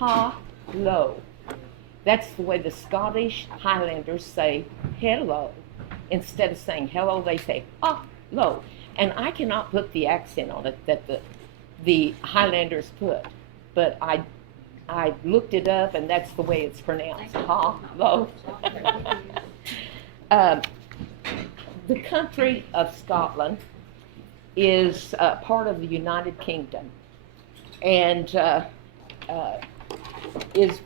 ha-low. That's the way the Scottish Highlanders say hello. Instead of saying hello, they say ha-low. And I cannot put the accent on it that the Highlanders put, but I looked it up, and that's the way it's pronounced, ha-low. The country of Scotland is part of the United Kingdom, and is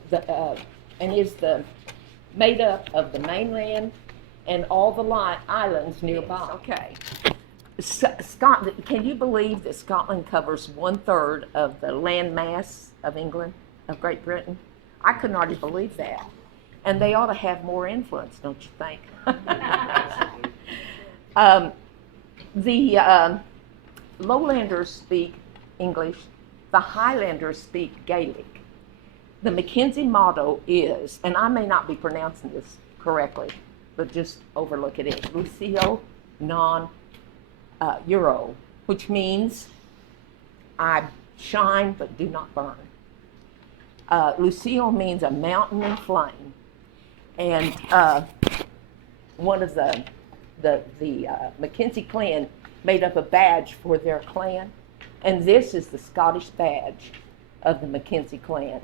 made up of the mainland and all the islands nearby. Okay. Scotland. Can you believe that Scotland covers 1/3 of the land mass of England, of Great Britain? I could not even believe that. And they ought to have more influence, don't you think? The Lowlanders speak English. The Highlanders speak Gaelic. The McKenzie motto is, and I may not be pronouncing this correctly, but just overlook it, Lucio non Euro, which means I shine but do not burn. Lucio means a mountain in flame. And one of the McKenzie clan made up a badge for their clan, and this is the Scottish badge of the McKenzie clan.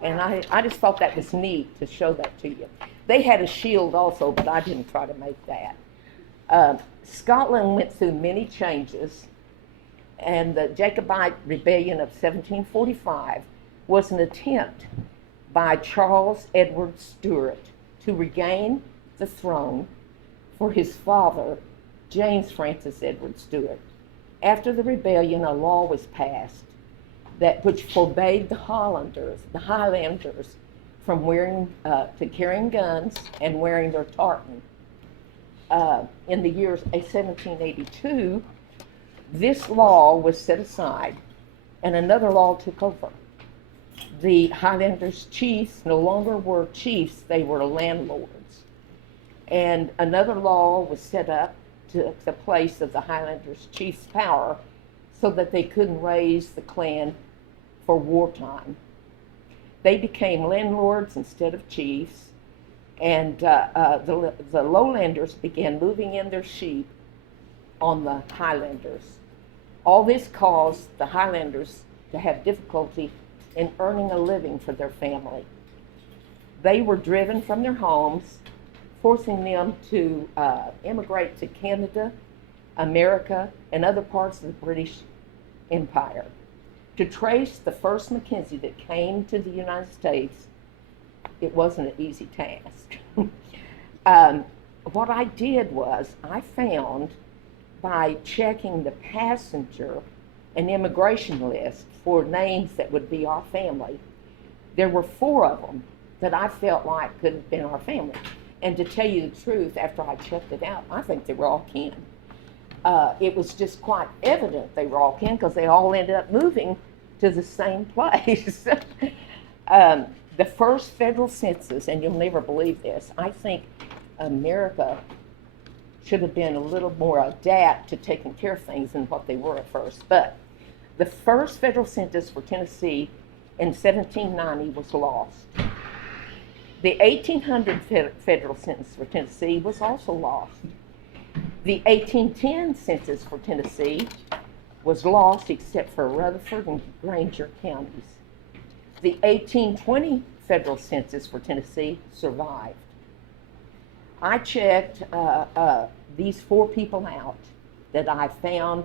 And I just thought that was neat to show that to you. They had a shield also, but I didn't try to make that. Scotland went through many changes, and the Jacobite Rebellion of 1745 was an attempt by Charles Edward Stuart to regain the throne for his father, James Francis Edward Stuart. After the rebellion, a law was passed which forbade the Highlanders, from carrying guns and wearing their tartan. In the year 1782, this law was set aside, and another law took over. The Highlanders' chiefs no longer were chiefs, they were landlords. And another law was set up to the place of the Highlanders' chiefs' power so that they couldn't raise the clan for wartime. They became landlords instead of chiefs, and the Lowlanders began moving in their sheep on the Highlanders. All this caused the Highlanders to have difficulty in earning a living for their family. They were driven from their homes, forcing them to immigrate to Canada, America, and other parts of the British Empire. To trace the first McKenzie that came to the United States, it wasn't an easy task. What I did was I found, by checking the passenger and immigration list for names that would be our family, there were 4 of them that I felt like could have been our family. And to tell you the truth, after I checked it out, I think they were all kin. It was just quite evident they were all kin because they all ended up moving to the same place. The first federal census, and you'll never believe this, I think America should have been a little more adept to taking care of things than what they were at first. But the first federal census for Tennessee in 1790 was lost. The 1800 federal census for Tennessee was also lost. The 1810 census for Tennessee was lost except for Rutherford and Granger counties. The 1820 federal census for Tennessee survived. I checked these 4 people out that I found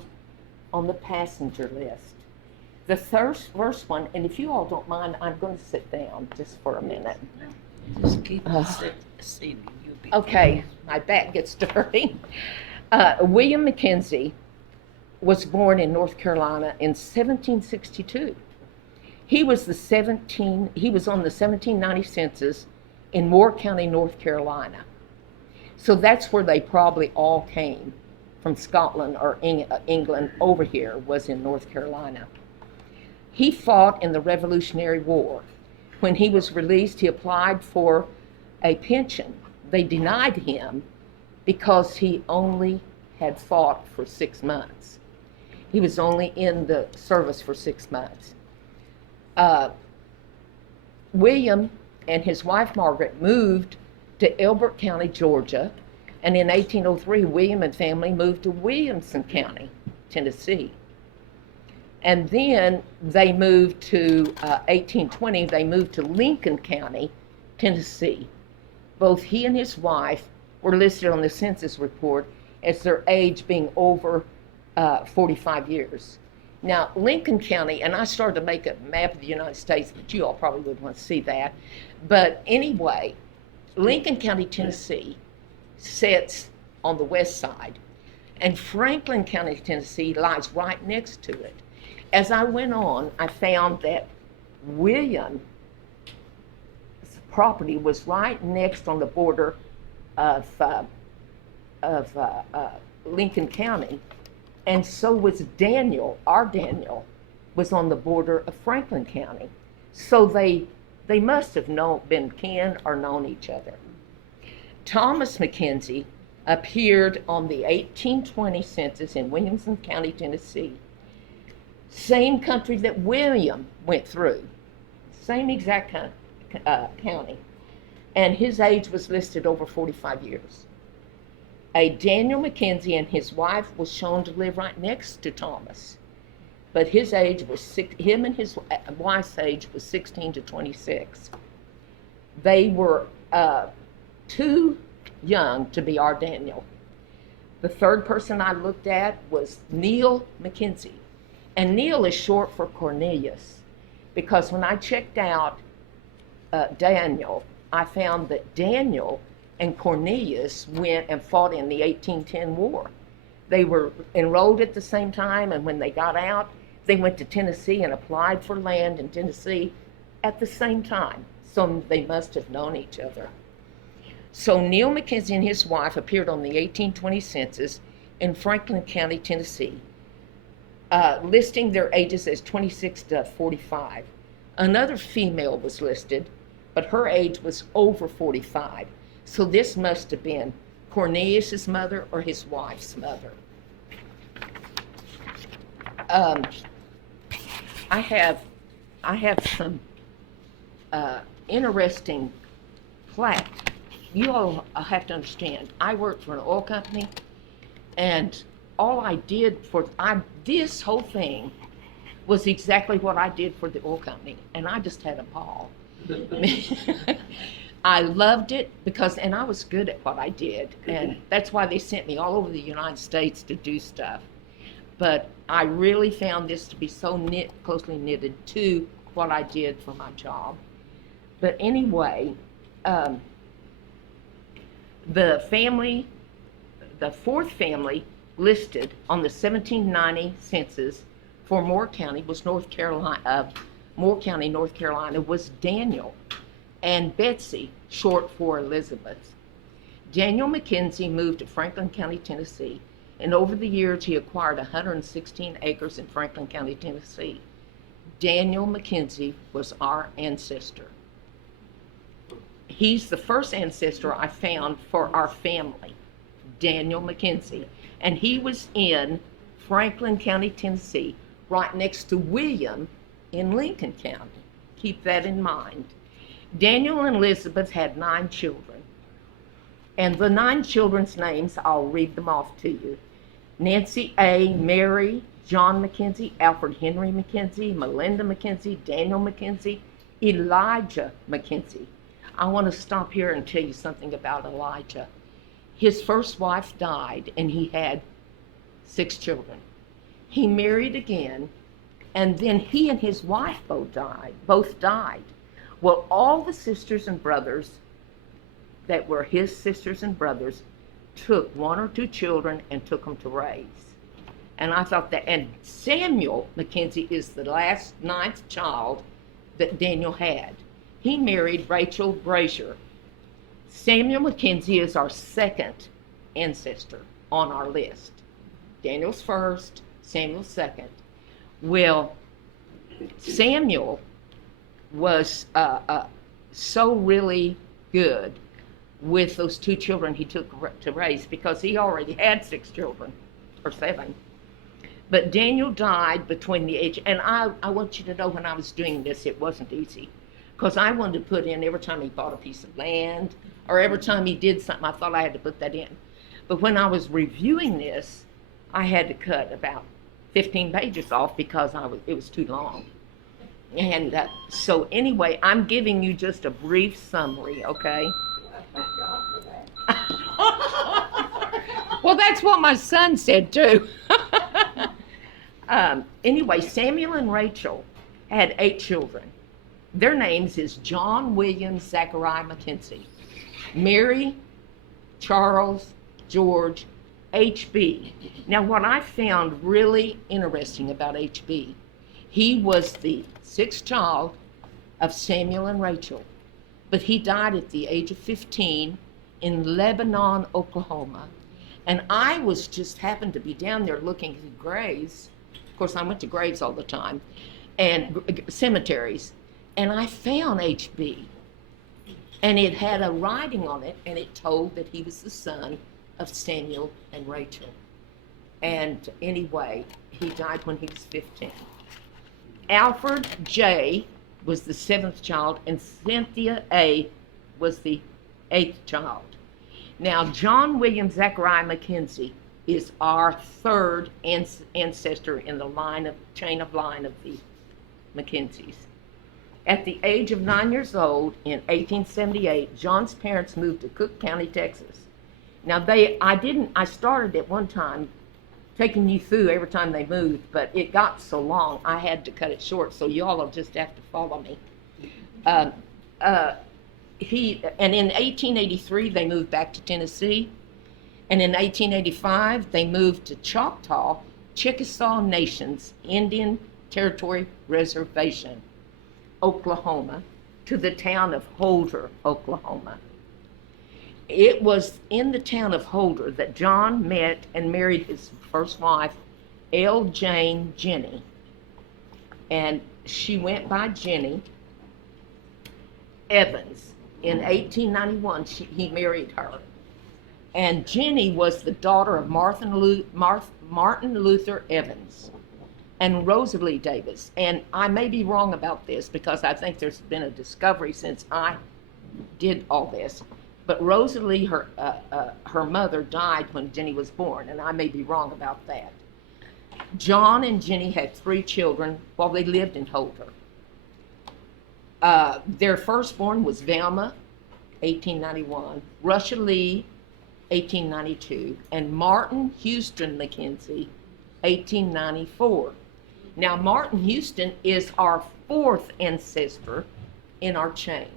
on the passenger list. The first one, and if you all don't mind, I'm going to sit down just for a minute. Just keep sitting. Okay, my back gets dirty. William McKenzie was born in North Carolina in 1762. He was on the 1790 census in Moore County, North Carolina. So that's where they probably all came from. Scotland or England over here was in North Carolina. He fought in the Revolutionary War. When he was released, he applied for a pension. They denied him because he only had fought for 6 months. He was only in the service for 6 months. William and his wife Margaret moved to Elbert County, Georgia, and in 1803, William and family moved to Williamson County, Tennessee. And then they moved to 1820, they moved to Lincoln County, Tennessee. Both he and his wife were listed on the census report as their age being over 45 years. Now, Lincoln County, and I started to make a map of the United States, but you all probably wouldn't want to see that. But anyway, Lincoln County, Tennessee sits on the west side, and Franklin County, Tennessee lies right next to it. As I went on, I found that William's property was right next on the border of Lincoln County, and so was Daniel. Our Daniel was on the border of Franklin County. So they must have been kin or known each other. Thomas McKenzie appeared on the 1820 census in Williamson County, Tennessee. Same country that William went through, same exact county. And his age was listed over 45 years. A Daniel McKenzie and his wife was shown to live right next to Thomas, but his age was him and his wife's age was 16 to 26. They were too young to be our Daniel. The third person I looked at was Neil McKenzie, and Neil is short for Cornelius, because when I checked out Daniel, I found that Daniel and Cornelius went and fought in the 1810 war. They were enrolled at the same time, and when they got out, they went to Tennessee and applied for land in Tennessee at the same time. So they must have known each other. So Neil McKenzie and his wife appeared on the 1820 census in Franklin County, Tennessee, listing their ages as 26 to 45. Another female was listed, but her age was over 45. So this must have been Cornelius's mother or his wife's mother. I have some interesting plaque. You all have to understand, I worked for an oil company, and all I did this whole thing was exactly what I did for the oil company, and I just had a ball. I loved it and I was good at what I did, and that's why they sent me all over the United States to do stuff. But I really found this to be so closely knitted to what I did for my job. But anyway, the fourth family listed on the 1790 census for Moore County was Moore County, North Carolina, was Daniel and Betsy, short for Elizabeth. Daniel McKenzie moved to Franklin County, Tennessee, and over the years he acquired 116 acres in Franklin County, Tennessee. Daniel McKenzie was our ancestor. He's the first ancestor I found for our family, Daniel McKenzie, and he was in Franklin County, Tennessee, right next to William in Lincoln County. Keep that in mind. Daniel and Elizabeth had 9 children. And the 9 children's names, I'll read them off to you. Nancy A., Mary, John McKenzie, Alfred Henry McKenzie, Melinda McKenzie, Daniel McKenzie, Elijah McKenzie. I want to stop here and tell you something about Elijah. His first wife died, and he had 6 children. He married again, and then he and his wife both died. Well, all the sisters and brothers that were his sisters and brothers took 1 or 2 children and took them to raise. And I thought that, and Samuel McKenzie is the last 9th child that Daniel had. He married Rachel Brazier. Samuel McKenzie is our 2nd ancestor on our list. Daniel's first, Samuel's second. Well, Samuel was so really good with those 2 children he took to raise, because he already had 6 children, or 7. But Daniel died between the age, and I want you to know, when I was doing this, it wasn't easy, because I wanted to put in every time he bought a piece of land or every time he did something, I thought I had to put that in. But when I was reviewing this, I had to cut about 15 pages off because it was too long. And so anyway, I'm giving you just a brief summary, okay? Well, that's what my son said too. Anyway, Samuel and Rachel had 8 children. Their names is John, William, Zachariah, McKenzie, Mary, Charles, George, H.B. Now, what I found really interesting about H.B., he was the 6th child of Samuel and Rachel, but he died at the age of 15 in Lebanon, Oklahoma. And I was just happened to be down there looking at graves. Of course, I went to graves all the time, and cemeteries, and I found H.B. And it had a writing on it, and it told that he was the son of Samuel and Rachel. And anyway, he died when he was 15. Alfred J. was the 7th child, and Cynthia A. was the 8th child. Now, John William Zachariah McKenzie is our 3rd ancestor in the chain of line of the McKenzies. At the age of 9 years old in 1878, John's parents moved to Cook County, Texas. Now I started at one time taking you through every time they moved, but it got so long I had to cut it short, so y'all will just have to follow me. And in 1883 they moved back to Tennessee, and in 1885 they moved to Choctaw, Chickasaw Nation's Indian Territory Reservation, Oklahoma, to the town of Holder, Oklahoma. It was in the town of Holder that John met and married his first wife, L. Jane Jenny. And she went by Jenny Evans. In 1891, he married her. And Jenny was the daughter of Martin Luther Evans and Rosalie Davis. And I may be wrong about this because I think there's been a discovery since I did all this. But Rosalie, her mother, died when Jenny was born, and I may be wrong about that. John and Jenny had 3 children while they lived in Holder. Their firstborn was Velma, 1891, Russia Lee, 1892, and Martin Houston McKenzie, 1894. Now, Martin Houston is our 4th ancestor in our chain.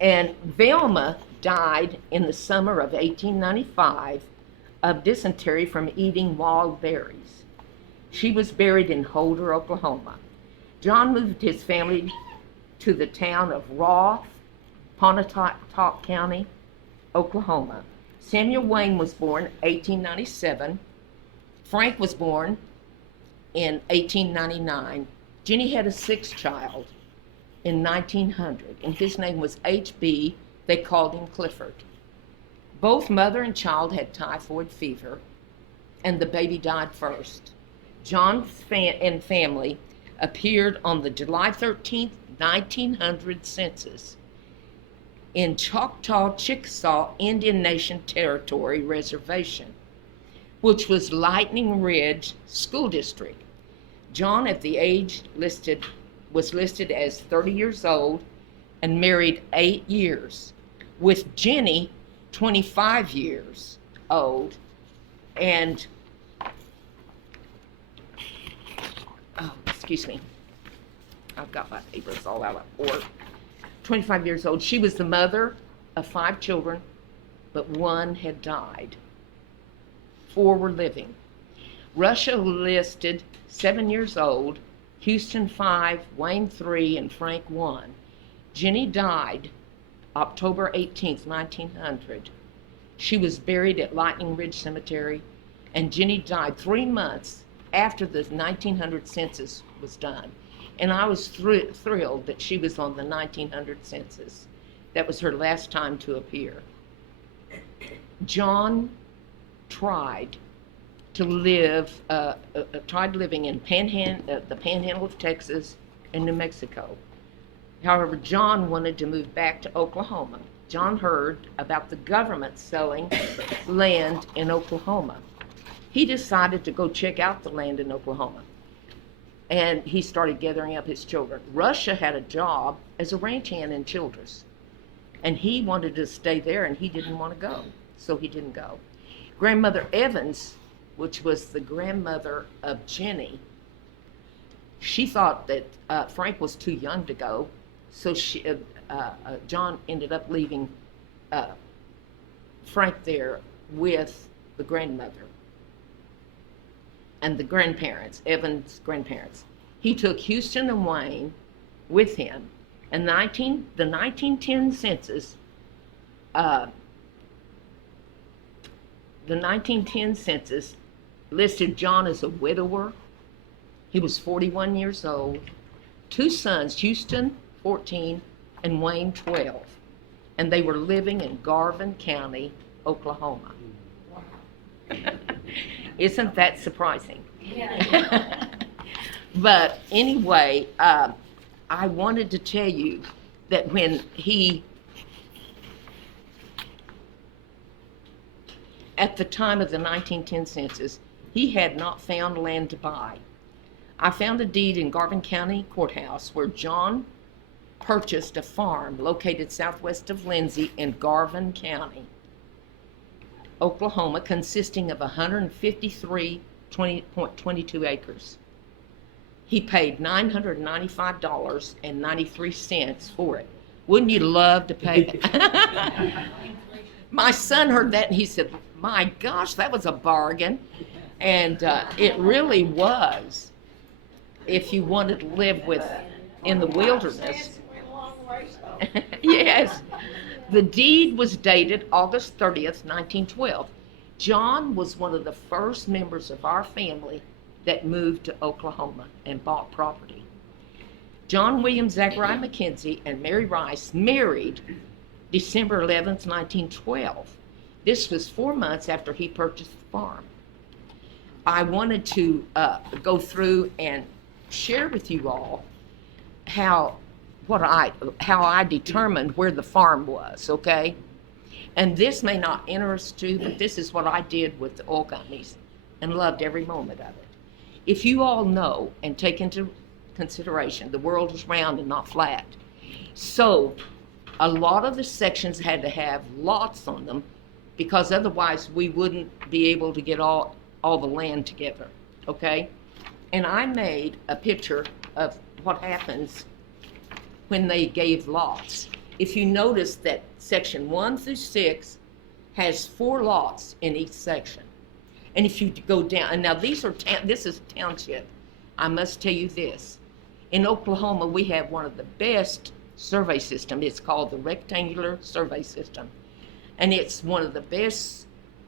And Velma died in the summer of 1895 of dysentery from eating wild berries. She was buried in Holder, Oklahoma. John moved his family to the town of Roth, Pontotoc County, Oklahoma. Samuel Wayne was born 1897. Frank was born in 1899. Jenny had a 6th child in 1900, and his name was H.B. They called him Clifford. Both mother and child had typhoid fever, and the baby died first. John and family appeared on the July 13th, 1900 census in Choctaw, Chickasaw Indian Nation Territory Reservation, which was Lightning Ridge School District. John, at the age was listed as 30 years old and married 8 years, with Jenny 25 years old, and excuse me, I've got my papers all out of order. 25 years old. She was the mother of 5 children, but 1 had died. 4 were living. Russia listed 7 years old, Houston 5, Wayne 3, and Frank 1. Jenny died October 18th, 1900. She was buried at Lightning Ridge Cemetery, and Jenny died 3 months after the 1900 census was done. And I was thrilled that she was on the 1900 census. That was her last time to appear. John tried living in the Panhandle of Texas and New Mexico. However, John wanted to move back to Oklahoma. John heard about the government selling land in Oklahoma. He decided to go check out the land in Oklahoma. And he started gathering up his children. Russia had a job as a ranch hand in Childress. And he wanted to stay there, and he didn't want to go. So he didn't go. Grandmother Evans, which was the grandmother of Jenny, she thought that Frank was too young to go. So John ended up leaving Frank there with the grandmother and the grandparents, Evan's grandparents. He took Houston and Wayne with him, and the 1910 census, listed John as a widower. He was 41 years old, 2 sons, Houston, 14, and Wayne, 12. And they were living in Garvin County, Oklahoma. Isn't that surprising? Yeah. But anyway, I wanted to tell you that when at the time of the 1910 census, he had not found land to buy. I found a deed in Garvin County Courthouse where John purchased a farm located southwest of Lindsay in Garvin County, Oklahoma, consisting of 153.22 acres. He paid $995.93 for it. Wouldn't you love to pay that? My son heard that and he said, "My gosh, that was a bargain." And it really was, if you wanted to live in the wilderness. Yes. The deed was dated August 30th, 1912. John was one of the first members of our family that moved to Oklahoma and bought property. John William Zachariah McKenzie and Mary Rice married December 11th, 1912. This was 4 months after he purchased the farm. I wanted to go through and share with you all how I determined where the farm was, okay? And this may not interest you, but this is what I did with the oil companies and loved every moment of it. If you all know and take into consideration, the world is round and not flat. So a lot of the sections had to have lots on them because otherwise we wouldn't be able to get all the land together, okay? And I made a picture of what happens when they gave lots. If you notice that section 1 through 6 has 4 lots in each section. And if you go down, and now this is township. I must tell you this. In Oklahoma, we have one of the best survey systems. It's called the rectangular survey system. And it's one of the best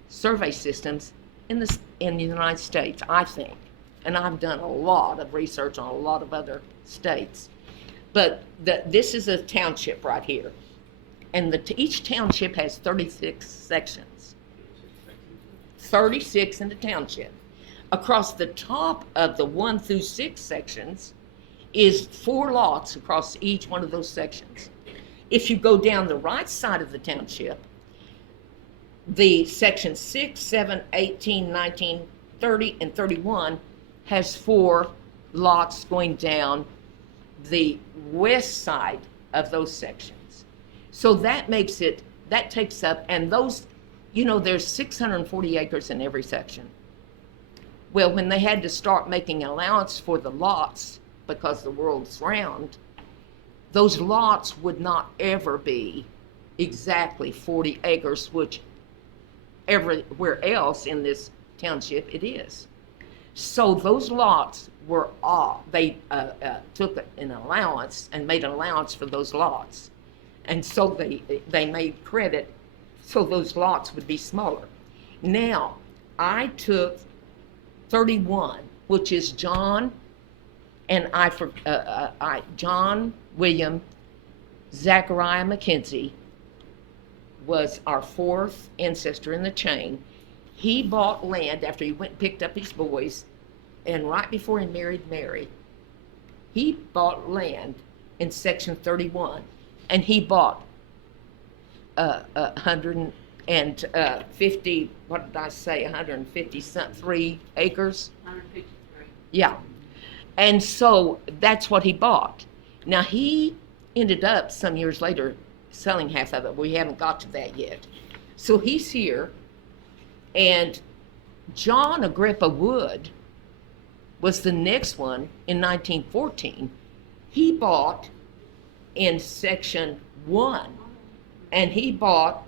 survey systems in the United States, I think. And I've done a lot of research on a lot of other states. But this is a township right here. And each township has 36 sections. 36 in the township. Across the top of the 1 through 6 sections is 4 lots across each one of those sections. If you go down the right side of the township, the section 6, 7, 18, 19, 30, and 31 has 4 lots going down the west side of those sections. So that takes up, and those, there's 640 acres in every section. Well, when they had to start making allowance for the lots, because the world's round, those lots would not ever be exactly 40 acres, which everywhere else in this township it is. So those lots were off. They took an allowance and made an allowance for those lots. And so they made credit so those lots would be smaller. Now, I took 31, which is John William Zachariah McKenzie was our 4th ancestor in the chain. He bought land after he went and picked up his boys, and right before he married Mary, he bought land in section 31, and he bought 150, what did I say, 153 acres? 153. Yeah. And so that's what he bought. Now he ended up some years later selling half of it. We haven't got to that yet. So he's here, and John Agrippa Wood was the next one in 1914. He bought in section 1, and he bought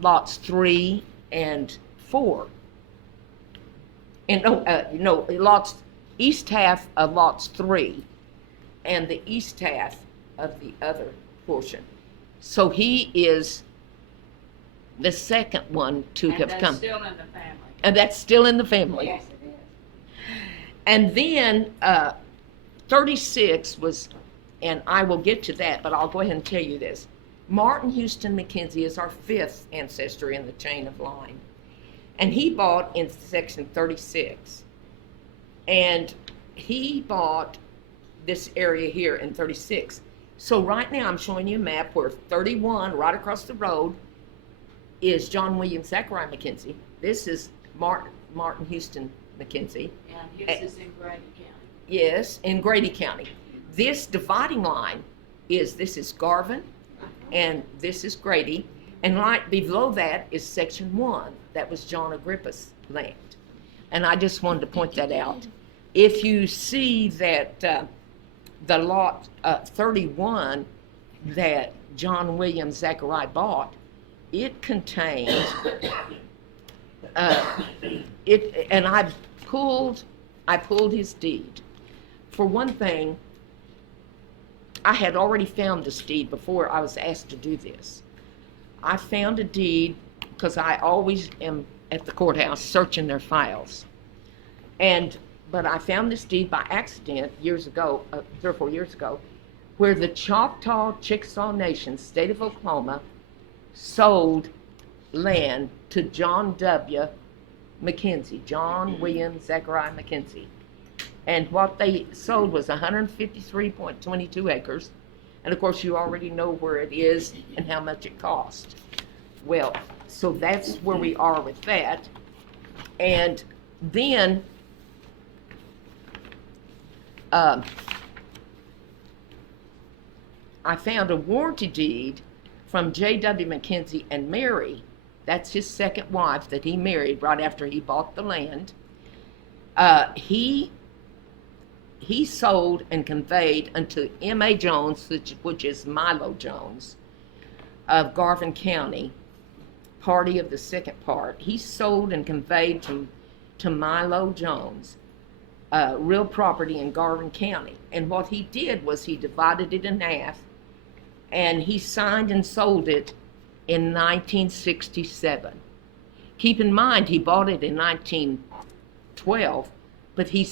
lots 3 and 4. And lots, east half of lots 3 and the east half of the other portion. So he is the second one to have come. And that's still in the family. And that's still in the family. Yes, it is. And then 36 was, and I will get to that, but I'll go ahead and tell you this. Martin Houston McKenzie is our 5th ancestor in the chain of line. And he bought in section 36. And he bought this area here in 36. So right now I'm showing you a map where 31, right across the road, is John William Zachariah McKenzie. This is Martin Houston McKenzie. And his is in Grady County. Yes, in Grady County. This dividing line this is Garvin, and this is Grady, and right below that is section 1. That was John Agrippa's land. And I just wanted to point that out. If you see that the lot 31 that John William Zachariah bought, it contained and I pulled his deed. For one thing, I had already found this deed before I was asked to do this. I found a deed because I always am at the courthouse searching their files. But I found this deed by accident years ago, 3 or 4 years ago, where the Choctaw Chickasaw Nation, state of Oklahoma, sold land to John W. McKenzie, John William Zachariah McKenzie. And what they sold was 153.22 acres. And of course, you already know where it is and how much it cost. Well, so that's where we are with that. And then I found a warranty deed from J.W. McKenzie and Mary. That's his second wife that he married right after he bought the land. He sold and conveyed unto M.A. Jones, which is Milo Jones, of Garvin County, party of the second part. He sold and conveyed to Milo Jones real property in Garvin County. And what he did was he divided it in half, and he signed and sold it in 1967. Keep in mind, he bought it in 1912, but he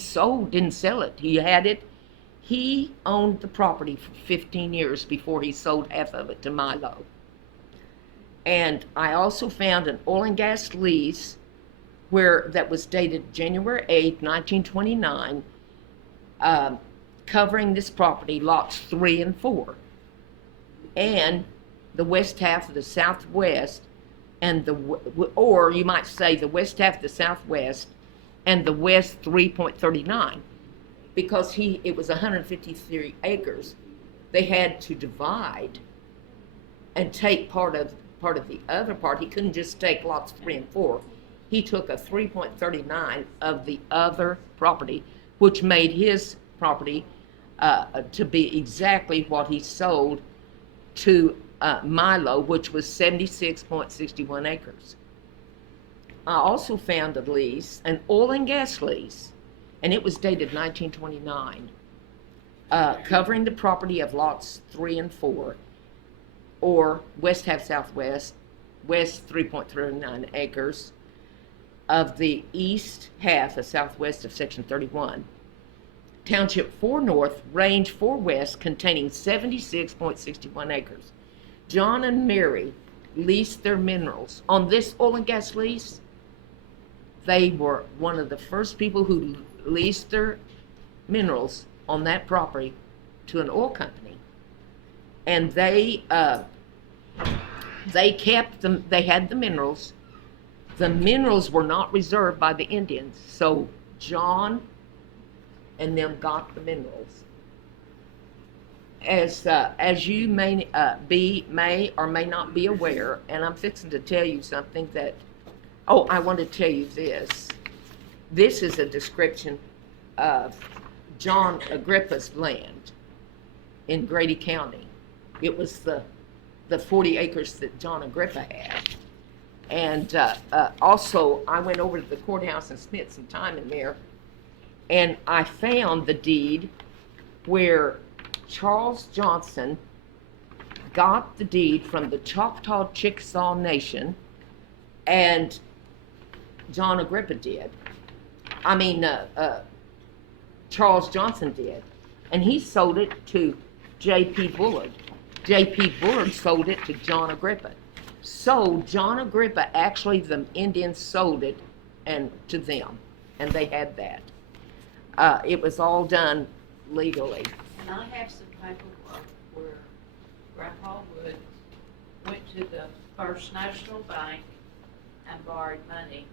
didn't sell it. He had it. He owned the property for 15 years before he sold half of it to Milo. And I also found an oil and gas lease that was dated January 8, 1929, covering this property, lots 3 and 4, and the west half of the southwest, or you might say the west half of the southwest, and the west 3.39, because it was 153 acres. They had to divide and take part of the other part. He couldn't just take lots 3 and 4. He took a 3.39 of the other property, which made his property to be exactly what he sold to Milo, which was 76.61 acres. I also found a lease, an oil and gas lease, and it was dated 1929, covering the property of lots 3 and 4, or west half southwest, west 3.39 acres, of the east half of southwest of section 31. Township 4 north, range 4 west, containing 76.61 acres. John and Mary leased their minerals. On this oil and gas lease, they were one of the first people who leased their minerals on that property to an oil company, and they kept them. They had the minerals. The minerals were not reserved by the Indians, so John and them got the minerals. As you may or may not be aware, and I'm fixing to tell you something that. Oh, I want to tell you this. This is a description of John Agrippa's land in Grady County. It was the 40 acres that John Agrippa had. And also, I went over to the courthouse and spent some time in there, and I found the deed where Charles Johnson got the deed from the Choctaw Chickasaw Nation, and John Agrippa did. Charles Johnson did. And he sold it to J.P. Bullock. J.P. Bullock sold it to John Agrippa. So John Agrippa, actually the Indians sold it to them, and they had that. It was all done legally. And I have some paperwork where Grandpa Wood went to the First National Bank and borrowed money.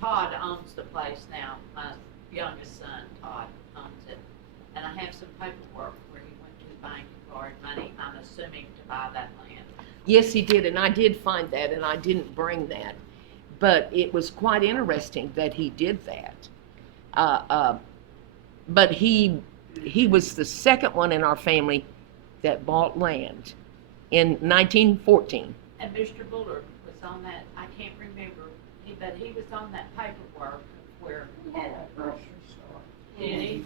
Todd owns the place now. My youngest son, Todd, owns it. And I have some paperwork where he went to the bank and borrowed money, I'm assuming to buy that land. Yes, he did, and I did find that, and I didn't bring that. But it was quite interesting that he did that. But he was the second one in our family that bought land in 1914. And Mr. Bullard was on that, I can't remember, but he was on that paperwork where. He had a grocery store. Did he?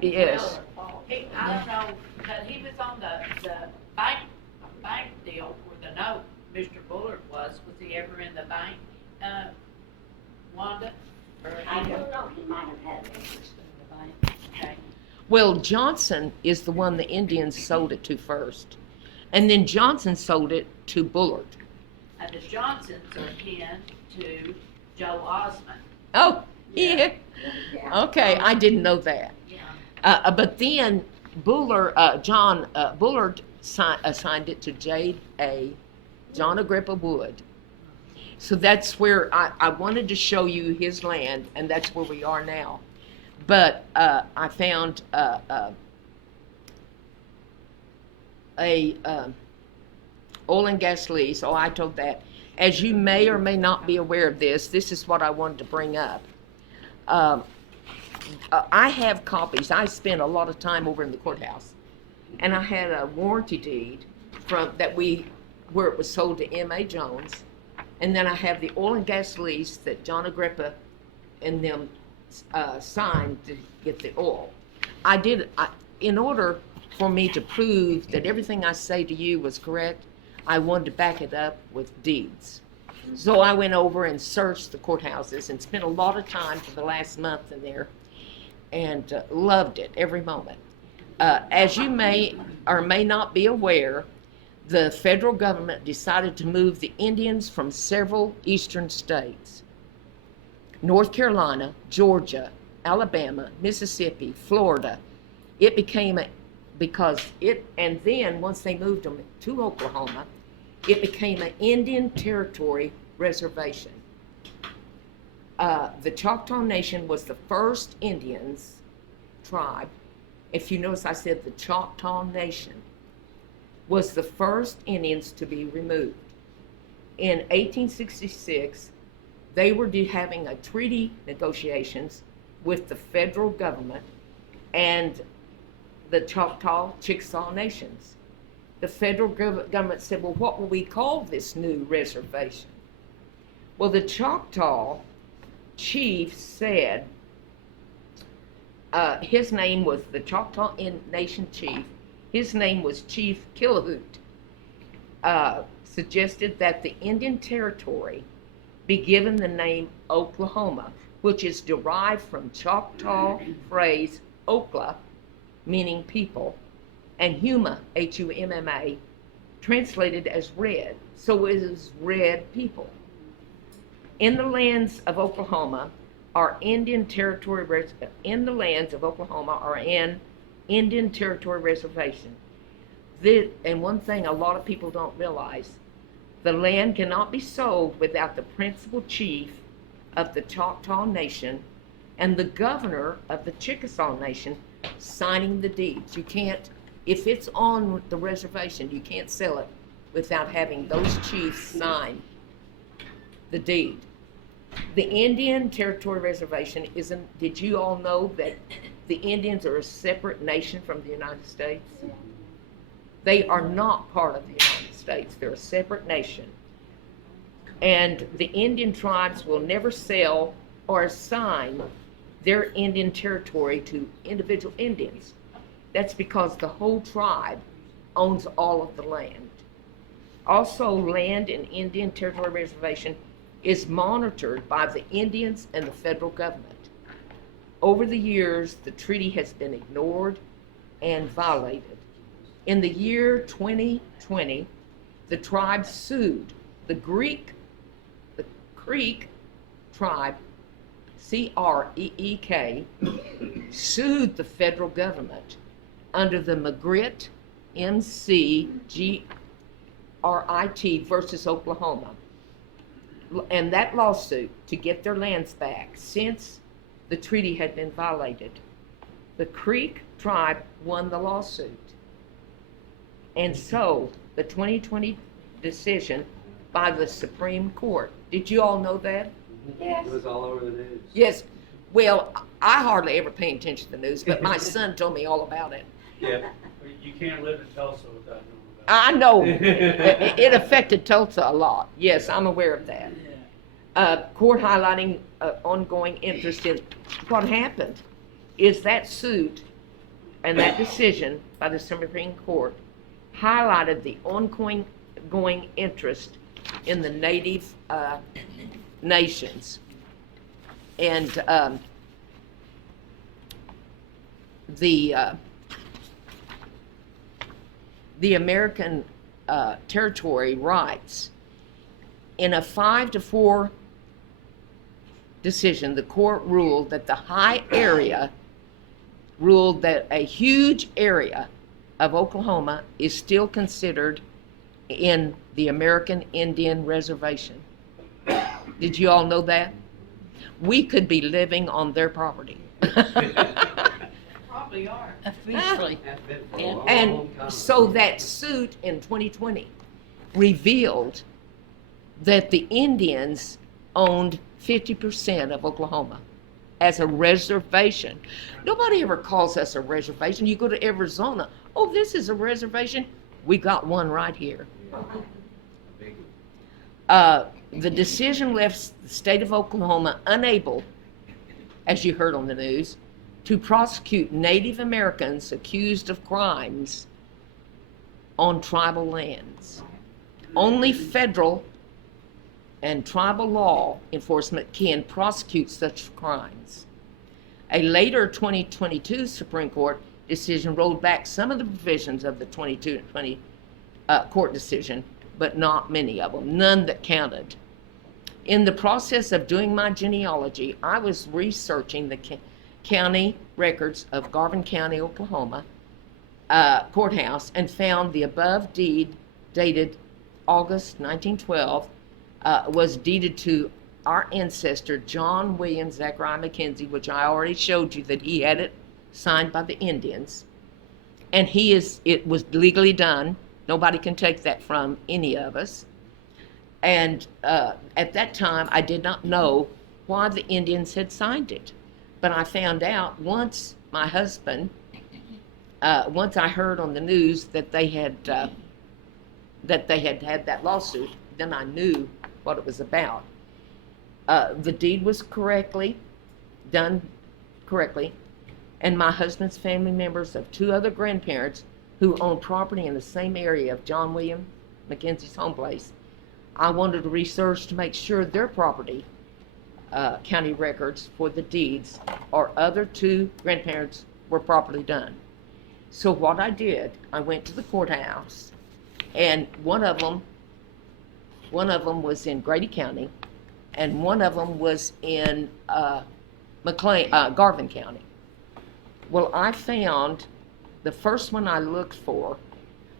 Yes. I don't know, but he was on the bank deal where the note, Mr. Bullard was he ever in the bank, Wanda? I don't know, he might have had interest in the bank. Okay. Well, Johnson is the one the Indians sold it to first. And then Johnson sold it to Bullard. And the Johnsons are kin to Joe Osmond. Oh, yeah. Yeah. Okay, I didn't know that. Yeah. But then Bullard assigned it to J.A. John Agrippa Wood. So that's where I wanted to show you his land, and that's where we are now. But I found a oil and gas lease. Oh, I told that. As you may or may not be aware of this is what I wanted to bring up. I have copies. I spent a lot of time over in the courthouse, and I had a warranty deed where it was sold to M.A. Jones, and then I have the oil and gas lease that John Agrippa and them signed to get the oil. In order for me to prove that everything I say to you was correct, I wanted to back it up with deeds. So I went over and searched the courthouses and spent a lot of time for the last month in there, and loved it every moment. As you may or may not be aware, the federal government decided to move the Indians from several eastern states: North Carolina, Georgia, Alabama, Mississippi, Florida. And then once they moved them to Oklahoma, it became an Indian Territory reservation. The Choctaw Nation was the first Indians tribe. If you notice, I said the Choctaw Nation was the first Indians to be removed. In 1866, they were having a treaty negotiations with the federal government and the Choctaw Chickasaw Nations. The federal government said, well, what will we call this new reservation? Well, the Choctaw chief said, his name was the Choctaw Nation chief, his name was Chief Killahoot, suggested that the Indian Territory be given the name Oklahoma, which is derived from Choctaw phrase Okla, meaning people, and Huma, H-U-M-M-A, translated as red. So it is red people. In the lands of Oklahoma are Indian Territory, in the lands of Oklahoma are in Indian Territory Reservation. And one thing a lot of people don't realize, the land cannot be sold without the principal chief of the Choctaw Nation and the governor of the Chickasaw Nation signing the deeds. You can't, if it's on the reservation, you can't sell it without having those chiefs sign the deed. The Indian Territory Reservation isn't, did you all know that the Indians are a separate nation from the United States? They are not part of the United States. They're a separate nation. And the Indian tribes will never sell or assign their Indian territory to individual Indians. That's because the whole tribe owns all of the land. Also, land in Indian Territory Reservation is monitored by the Indians and the federal government. Over the years, the treaty has been ignored and violated. In the year 2020, the tribe sued the Creek tribe, C-R-E-E-K, sued the federal government under the McGritt, M-C-G-R-I-T versus Oklahoma. And that lawsuit to get their lands back since the treaty had been violated. The Creek tribe won the lawsuit. And so the 2020 decision by the Supreme Court, did you all know that? Yes. It was all over the news. Yes. Well, I hardly ever pay attention to the news, but my son told me all about it. Yeah, you can't live in Tulsa without knowing about I know it affected Tulsa a lot. Yes, I'm aware of that. Court highlighting ongoing interest in what happened is that suit and that decision by the Supreme Court highlighted the ongoing interest in the native nations. And the American territory rights. In a 5-4 decision, the court ruled that a huge area of Oklahoma is still considered in the American Indian Reservation. Did you all know that? We could be living on their property. Probably are. Officially. That's been for a long, long And time. so that suit in 2020 revealed that the Indians owned 50% of Oklahoma as a reservation. Nobody ever calls us a reservation. You go to Arizona, oh, this is a reservation. We got one right here. Big The decision left the state of Oklahoma unable, as you heard on the news, to prosecute Native Americans accused of crimes on tribal lands. Only federal and tribal law enforcement can prosecute such crimes. A later 2022 Supreme Court decision rolled back some of the provisions of the 2020 court decision, but not many of them, none that counted. In the process of doing my genealogy, I was researching the county records of Garvin County, Oklahoma courthouse, and found the above deed dated August 1912 was deeded to our ancestor John William Zachariah McKenzie, which I already showed you that he had it signed by the Indians, and it was legally done. Nobody can take that from any of us. And at that time, I did not know why the Indians had signed it. But I found out once my husband, once I heard on the news that they had had that lawsuit, then I knew what it was about. The deed was done correctly, and my husband's family members of 2 other grandparents who owned property in the same area of John William McKenzie's home place, I wanted to research to make sure their property county records for the deeds or other 2 grandparents were properly done. So what I did, I went to the courthouse, and one of them was in Grady County, and one of them was in Garvin County. Well, I found the first one I looked for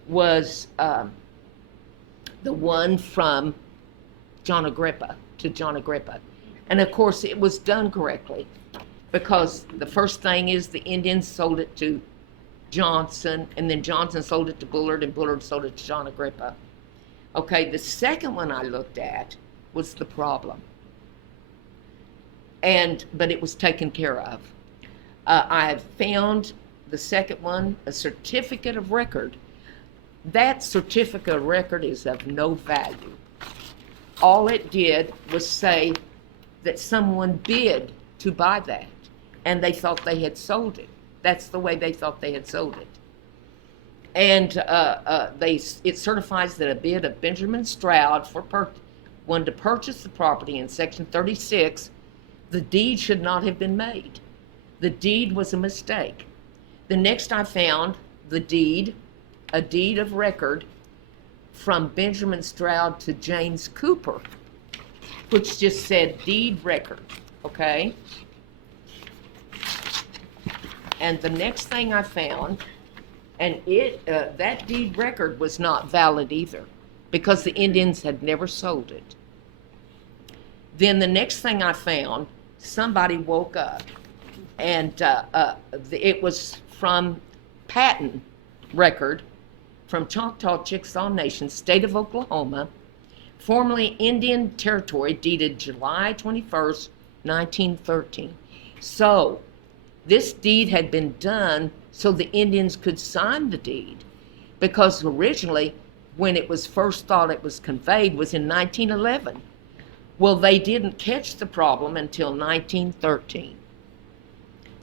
was the one from John Agrippa to John Agrippa. And of course, it was done correctly because the first thing is the Indians sold it to Johnson, and then Johnson sold it to Bullard, and Bullard sold it to John Agrippa. Okay, the second one I looked at was the problem. But it was taken care of. I have found the second one, a certificate of record. That certificate of record is of no value. All it did was say that someone bid to buy that, and they thought they had sold it. That's the way they thought they had sold it. And it certifies that a bid of Benjamin Stroud wanted to purchase the property in Section 36, the deed should not have been made. The deed was a mistake. The next I found a deed of record from Benjamin Stroud to James Cooper, which just said deed record, okay? And the next thing I found, and that deed record was not valid either, because the Indians had never sold it. Then the next thing I found, somebody woke up, and it was from patent record from Choctaw Chickasaw Nation, state of Oklahoma, formerly Indian Territory, dated July 21st, 1913. So this deed had been done so the Indians could sign the deed, because originally, when it was first thought it was conveyed, was in 1911. Well, they didn't catch the problem until 1913.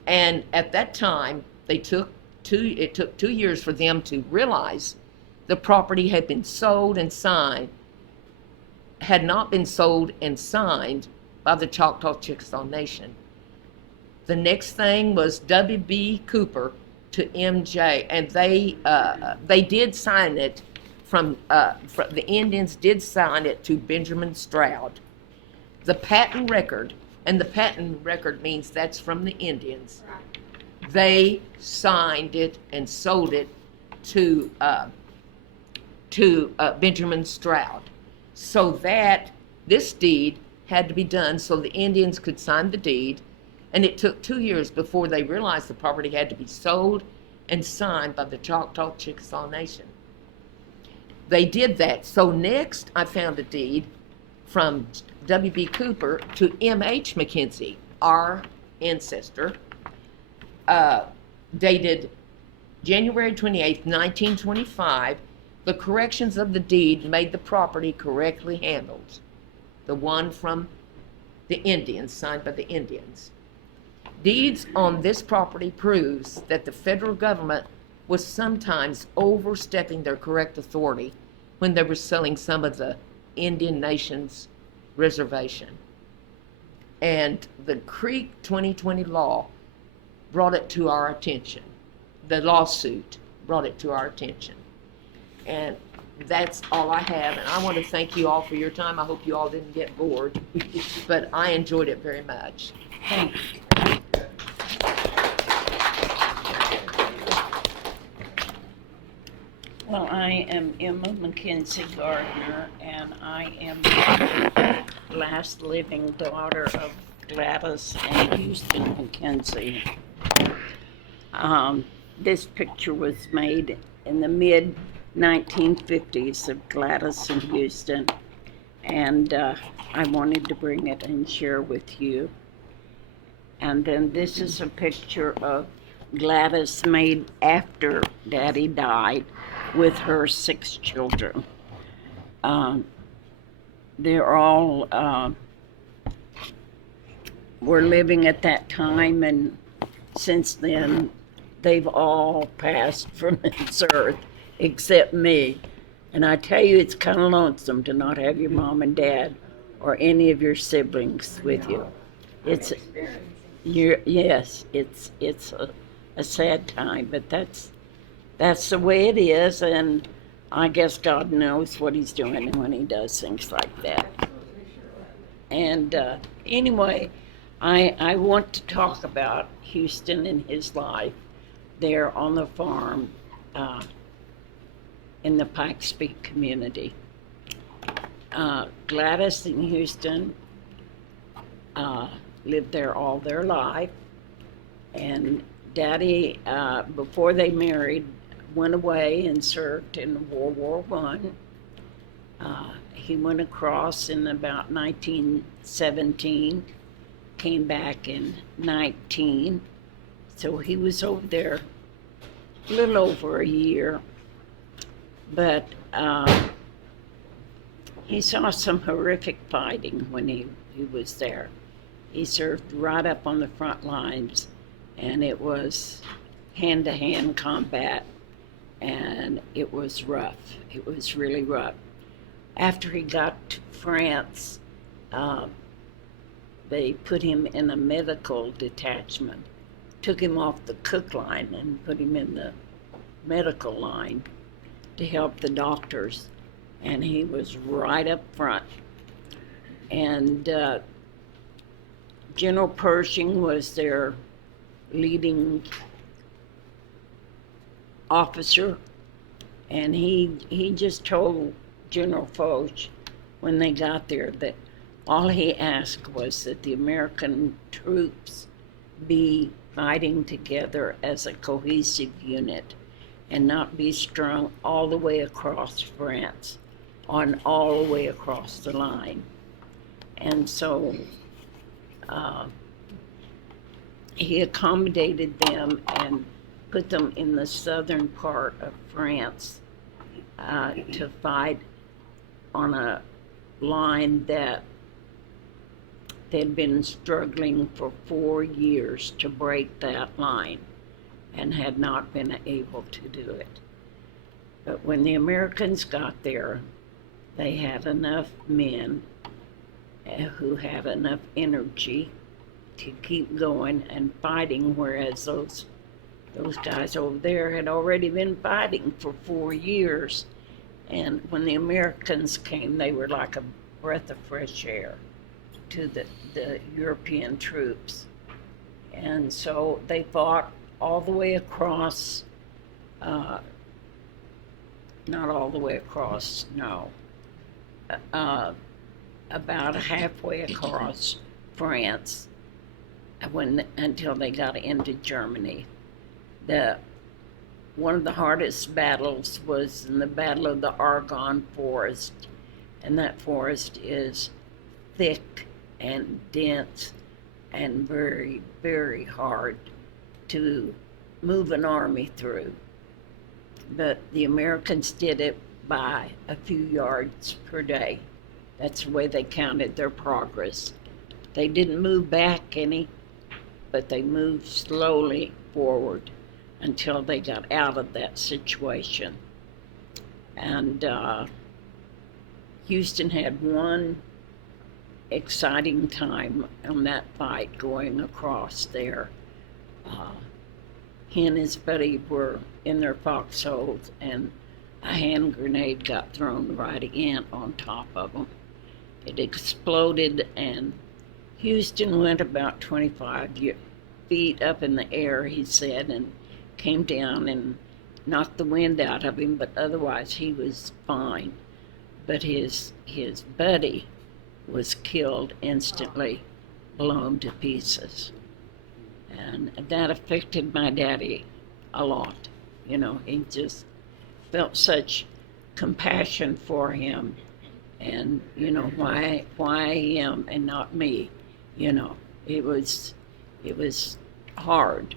And at that time, it took 2 years for them to realize the property had been sold and signed, had not been sold and signed by the Choctaw Chickasaw Nation. The next thing was W.B. Cooper to M.J., and they did sign it from the Indians did sign it to Benjamin Stroud. The patent record, and the patent record means that's from the Indians, they signed it and sold it to Benjamin Stroud. So that this deed had to be done so the Indians could sign the deed, and it took 2 years before they realized the property had to be sold and signed by the Choctaw Chickasaw Nation. They did that. So next I found a deed from W.B. Cooper to M.H. McKenzie, our ancestor, dated January 28th, 1925. The corrections of the deed made the property correctly handled. The one from the Indians, signed by the Indians. Deeds on this property proves that the federal government was sometimes overstepping their correct authority when they were selling some of the Indian nation's reservation. And the Creek 2020 law brought it to our attention. The lawsuit brought it to our attention. And that's all I have. And I want to thank you all for your time. I hope you all didn't get bored, but I enjoyed it very much. Thank you. Well, I am Emma McKenzie Garderner, and I am the last living daughter of Gladys and Houston McKenzie. This picture was made in the mid-1950s of Gladys and Houston, and I wanted to bring it and share with you. And then this is a picture of Gladys made after Daddy died with her 6 children. They're all were living at that time, and since then they've all passed from this earth except me. And I tell you, it's kind of lonesome to not have your mom and dad or any of your siblings with you. It's a sad time, but that's the way it is, and I guess God knows what he's doing when he does things like that. And anyway, I want to talk about Houston and his life. there on the farm in the Pikes community. Gladys and Houston lived there all their life, and Daddy, before they married, went away and served in World War One. He went across in about 1917, came back in 19, so he was over there a little over a year, but he saw some horrific fighting when he was there. He served right up on the front lines, and it was hand-to-hand combat, and it was rough. It was really rough. After he got to France, they put him in a medical detachment, took him off the cook line and put him in the medical line to help the doctors, and he was right up front. And General Pershing was their leading officer, and he just told General Foch when they got there that all he asked was that the American troops be fighting together as a cohesive unit and not be strung all the way across France, on all the way across the line. And so he accommodated them and put them in the southern part of France to fight on a line that they'd been struggling for 4 years to break that line and had not been able to do it. But when the Americans got there, they had enough men who had enough energy to keep going and fighting, whereas those guys over there had already been fighting for 4 years. And when the Americans came, they were like a breath of fresh air to the European troops. And so they fought all the way across, not all the way across, no, about halfway across France until they got into Germany. One of the hardest battles was in the Battle of the Argonne Forest, and that forest is thick and dense and very, very hard to move an army through. But the Americans did it by a few yards per day. That's the way they counted their progress. They didn't move back any, but they moved slowly forward until they got out of that situation. And Houston had one exciting time on that fight going across there. He and his buddy were in their foxholes, and a hand grenade got thrown right in on top of them. It exploded, and Houston went about 25 feet up in the air, he said, and came down and knocked the wind out of him, but otherwise he was fine. But his buddy was killed instantly, blown to pieces. And that affected my daddy a lot. You know, he just felt such compassion for him, and, you know, why him and not me? You know, it was hard.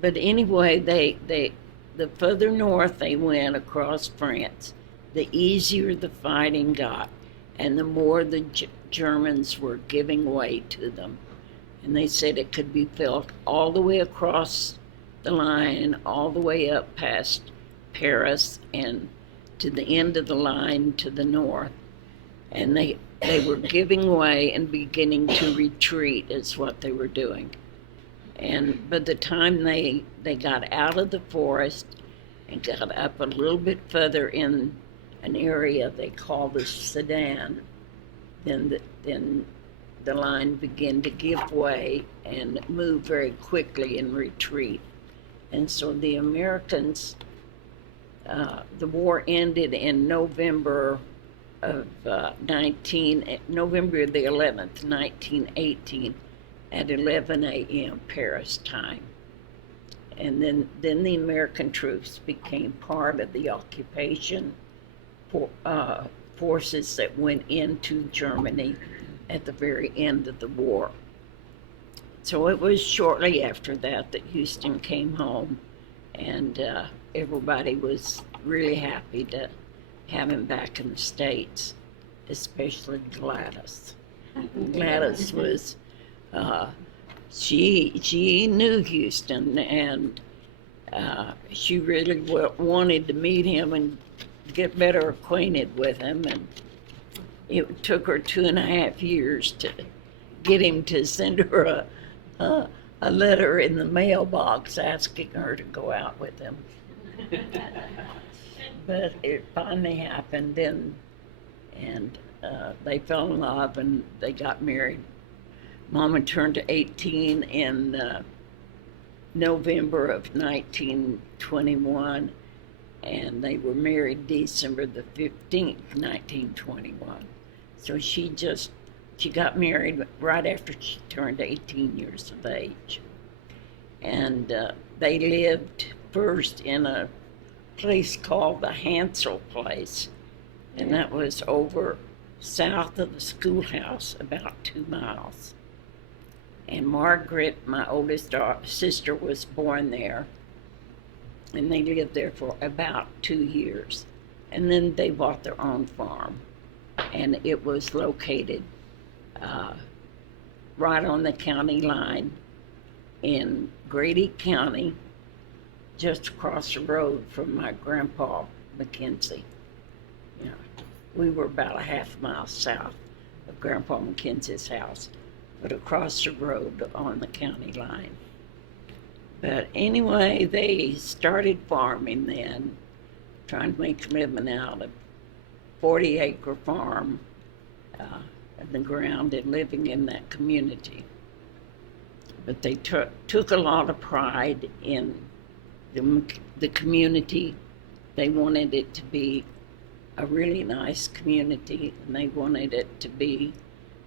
But anyway, the further north they went across France, the easier the fighting got, and the more the Germans were giving way to them. And they said it could be felt all the way across the line, all the way up past Paris and to the end of the line to the north. And they were giving way and beginning to retreat is what they were doing. And by the time they got out of the forest and got up a little bit further in an area they call the Sedan, then the line began to give way and move very quickly and retreat. And so the Americans, the war ended in November of November the 11th, 1918 at 11 a.m. Paris time. And then the American troops became part of the occupation forces that went into Germany at the very end of the war. So it was shortly after that that Houston came home, and everybody was really happy to have him back in the States, especially Gladys. Gladys was, she knew Houston, and she really wanted to meet him and get better acquainted with him, and it took her 2.5 years to get him to send her a letter in the mailbox asking her to go out with him. But it finally happened, and they fell in love and they got married. Mama turned to 18 in November of 1921, and they were married December the 15th, 1921. So she got married right after she turned 18 years of age. And they lived first in a place called the Hansel Place, and that was over south of the schoolhouse, about 2 miles. And Margaret, my oldest sister, was born there, and they lived there for about 2 years. And then they bought their own farm, and it was located right on the county line in Grady County, just across the road from my grandpa, McKenzie. You know, we were about a half mile south of Grandpa McKenzie's house, but across the road on the county line. But anyway, they started farming then, trying to make a living out of 40-acre farm in the ground and living in that community. But they took a lot of pride in the community. They wanted it to be a really nice community, and they wanted it to be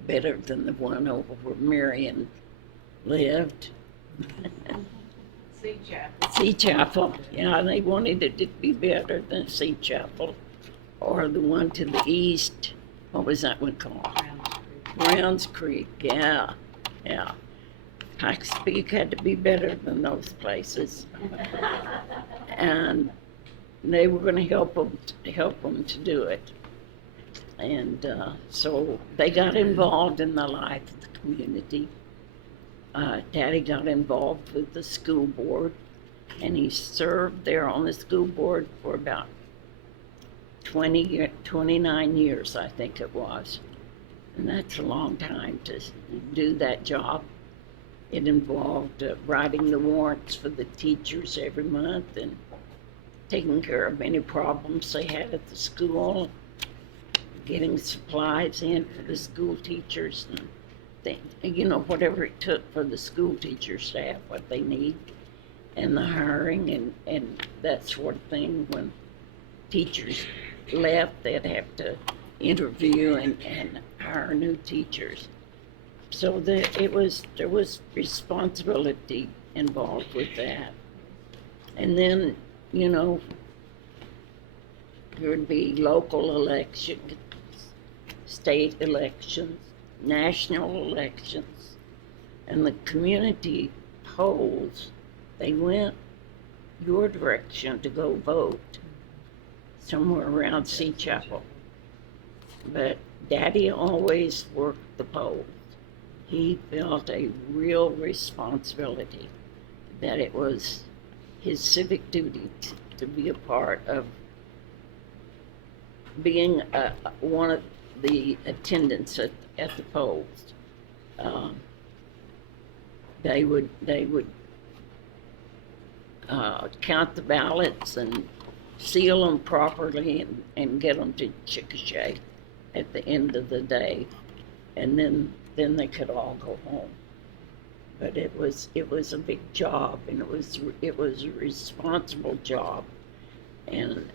better than the one over where Marion lived. Sea Chapel, yeah, they wanted it to be better than Sea Chapel, or the one to the east. What was that one called? Browns Creek, yeah. Pikes Peak had to be better than those places. And they were going to help them to do it. And so they got involved in the life of the community. Daddy got involved with the school board, and he served there on the school board for about 29 years, I think it was. And that's a long time to do that job. It involved writing the warrants for the teachers every month and taking care of any problems they had at the school, getting supplies in for the school teachers, and whatever it took for the school teachers to have what they need, and the hiring and that sort of thing. When teachers left, they'd have to interview and hire new teachers. So there was responsibility involved with that. And then, there would be local elections, state elections, national elections, and the community polls, they went your direction to go vote somewhere around Sea Chapel. But Daddy always worked the polls. He felt a real responsibility that it was his civic duty to be a part of being one of the attendants at the polls. They would count the ballots and seal them properly and get them to Chickasha at the end of the day, and then they could all go home. but it was a big job, and it was a responsible job, and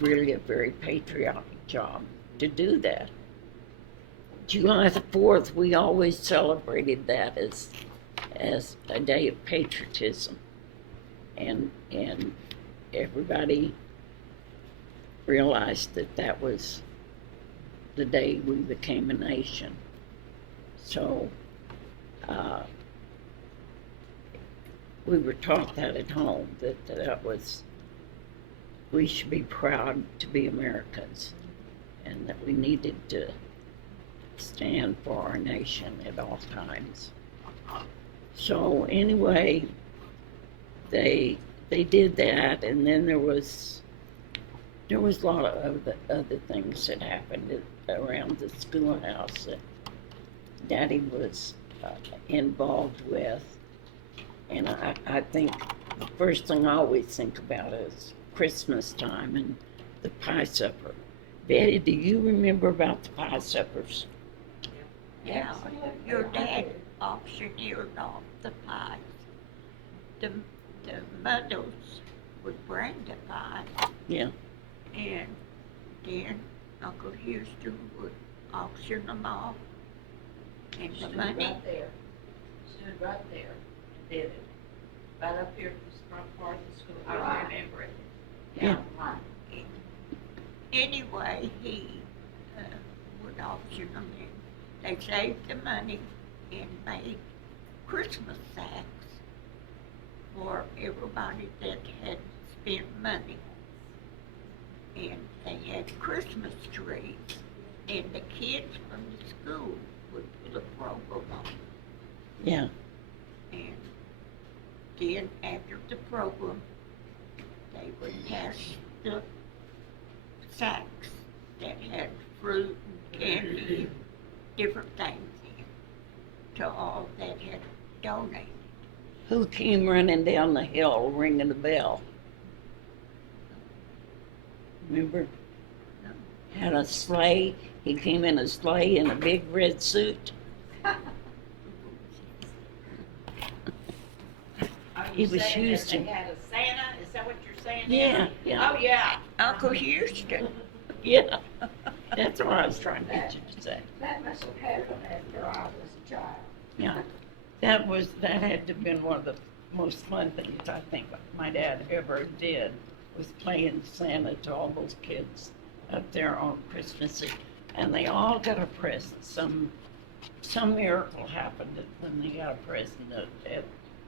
really a very patriotic job to do that. July the 4th, we always celebrated that as a day of patriotism, and everybody realized that that was the day we became a nation. So we were taught that at home, that was, we should be proud to be Americans, and that we needed to stand for our nation at all times. So anyway, they did that, and then there was a lot of other things that happened around the schoolhouse that Daddy was involved with, and I think the first thing I always think about is Christmas time and the pie supper. Betty, do you remember about the pie suppers? Yeah, your dad auctioneered off the pies. The mothers would bring the pie, Yeah. and then Uncle Houston would auction them off. And the Stood money, right there, and did it. Right up here at this front part of the school, I Right. remember it. Yeah. anyway, he would auction them in. They saved the money and made Christmas sacks for everybody that had spent money. And they had Christmas trees, and the kids from the school would put a program on. Yeah. And then after the program, they would pass the sacks that had fruit and candy, and different things in, to all that had donated. Who came running down the hill ringing the bell? Remember? Had a sleigh. He came in a sleigh in a big red suit. He was Houston. They had a Santa, is that what you're saying? Yeah, yeah. Oh, yeah. Uncle Houston. Yeah. That's what I was trying to get you to say. That must have happened after I was a child. Yeah. That had to have been one of the most fun things I think my dad ever did, was playing Santa to all those kids up there on Christmas Eve. And they all got a present. Some miracle happened when they got a present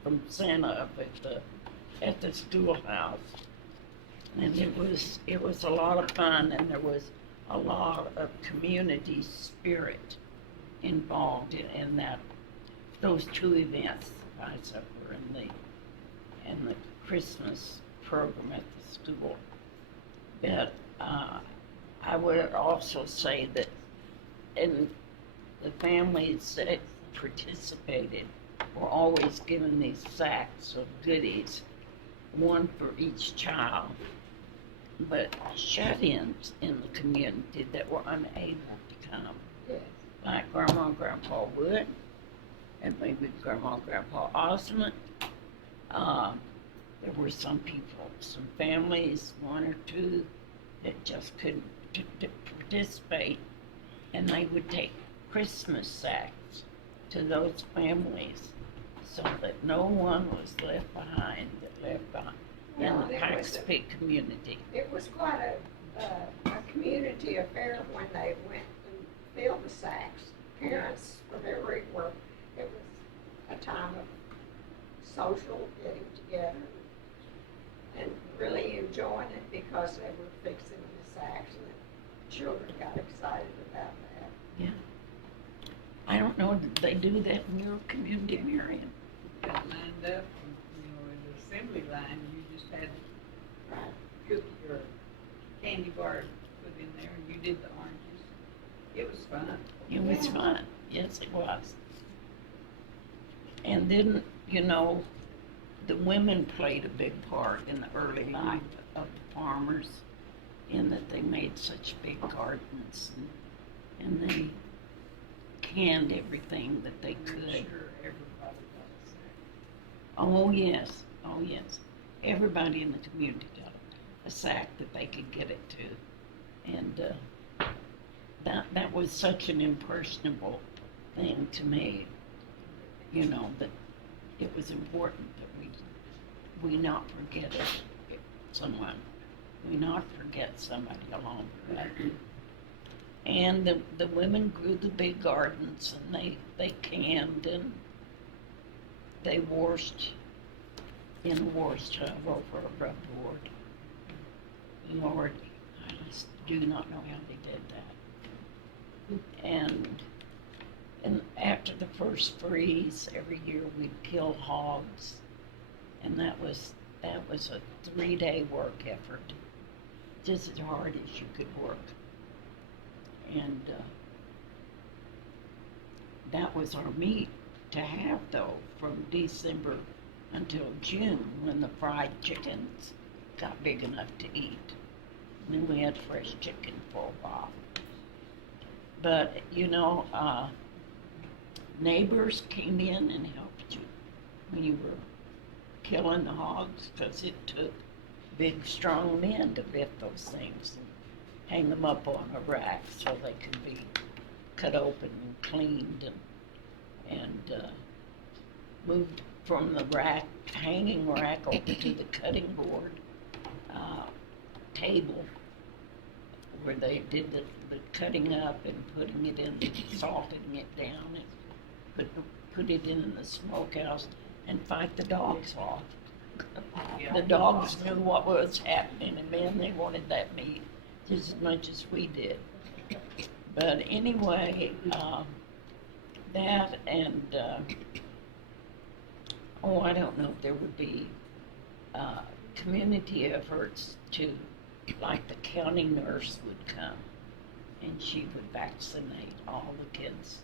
from Santa up at the schoolhouse. And it was a lot of fun, and there was a lot of community spirit involved in those two events, the pie supper and the Christmas program at the school. But I would also say that in the families that participated were always given these sacks of goodies, one for each child. But shut-ins in the community that were unable to come, like Grandma and Grandpa Wood, and maybe Grandma and Grandpa Osmond. There were some people, some families, one or two, that just couldn't participate, and they would take Christmas sacks to those families so that no one was left behind in the Pikes Peak community. It was quite a community affair when they went and filled the sacks. Parents from everywhere. It was a time of social getting together and really enjoying it because they were fixing the sacks and the children got excited about that. Yeah. I don't know, did they do that in your community, Marion? Got lined up, and, in the assembly line, you just had Right. cookie or candy bar put in there, and you did the oranges. It was fun. It was fun, yes, it was. And then, the women played a big part in the early life of the farmers, in that they made such big gardens, and they canned everything that they I'm could. sure everybody got Oh, yes, oh, yes. Everybody in the community got a sack that they could get it to. And that was such an impressionable thing to me, you know, that it was important that we not forget someone. We not forget somebody along the way. And the women grew the big gardens, and they canned, and they washed in a wash tub over a rubberboard. Lord, I just do not know how they did that. And after the first freeze, every year we'd kill hogs, and that was a 3-day work effort, just as hard as you could work. And that was our meat to have, though, from December until June, when the fried chickens got big enough to eat. And then we had fresh chicken for a while. But, you know, neighbors came in and helped you when you were killing the hogs, because it took big, strong men to lift those things and hang them up on a rack so they could be cut open and cleaned and moved from the rack, hanging rack, over to the cutting board table where they did the cutting up and putting it in, salting it down, and put it in the smokehouse and fight the dogs off. The dogs knew what was happening, and man, they wanted that meat just as much as we did. But anyway, that and I don't know if there would be community efforts to, like the county nurse would come and she would vaccinate all the kids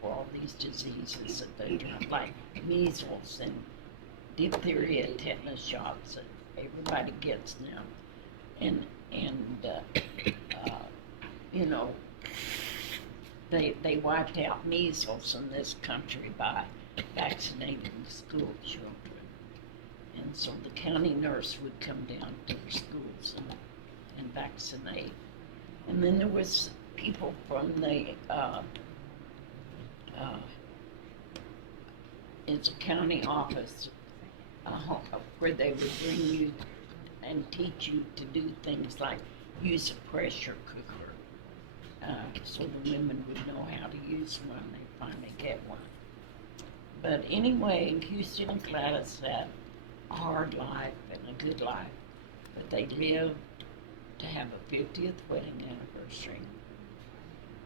for all these diseases that they got, like measles and diphtheria, tetanus shots that everybody gets now. And you know, they wiped out measles in this country by vaccinating the school children. And so the county nurse would come down to the schools and vaccinate. And then there was people from the, it's a county office, where they would bring you and teach you to do things like use a pressure cooker, so the women would know how to use one when they finally get one. But anyway, Houston and Gladys had a hard life and a good life, but they lived to have a 50th wedding anniversary.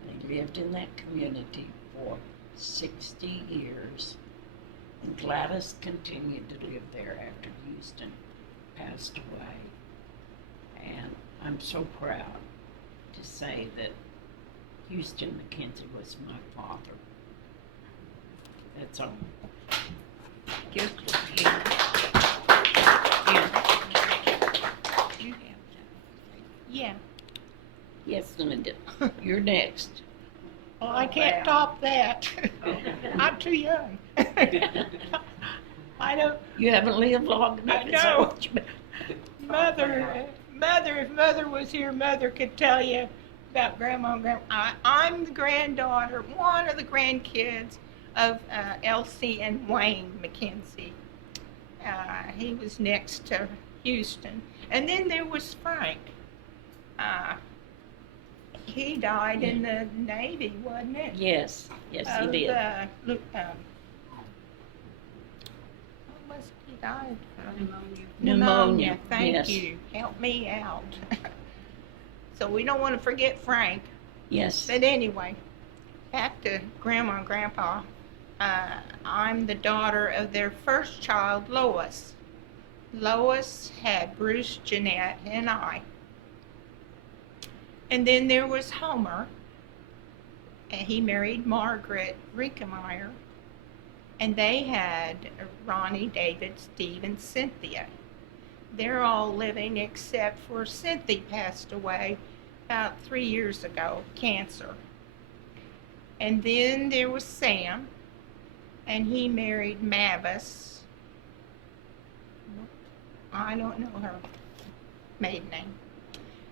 They lived in that community for 60 years, and Gladys continued to live there after Houston passed away. And I'm so proud to say that Houston McKenzie was my father. That's all. Just a few. You have Yeah. Yes, Lynda, you're next. Well, I can't top that. I'm too young. I don't, You haven't lived long enough. I is that know. what you mean? Mother, if Mother was here, Mother could tell you about Grandma and Grandpa. I'm the granddaughter, one of the grandkids of Elsie and Wayne McKenzie. He was next to Houston. And then there was Frank. He died in the Navy, wasn't it? Yes, yes, he did. What was it he died from? Pneumonia, Thank yes. you. Help me out. So we don't want to forget Frank. Yes, But anyway, back to Grandma and Grandpa. I'm the daughter of their first child, Lois. Lois had Bruce, Jeanette, and I. And then there was Homer, and he married Margaret Riekemeyer, and they had Ronnie, David, Steve, and Cynthia. They're all living except for Cynthia passed away about 3 years ago, cancer. And then there was Sam, and he married Mavis, I don't know her maiden name.